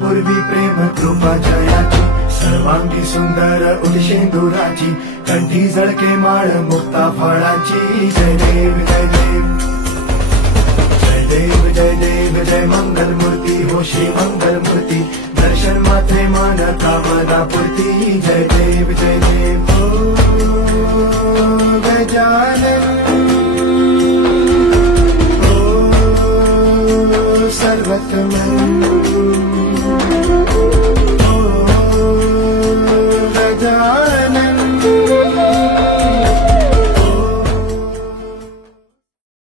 पूर्वी प्रेम कृपा जयाची सर्वांगी सुंदर उदिशेंदुराची कंठी झळके माळ मुक्ता फळाची जय देव जय देव जय देव जय देव जय मंगल मूर्ती हो श्री मंगल मूर्ती दर्शन मात्रे मान कामना पूर्ती जय देव जय देव ओ गजानन ओ सर्वतमन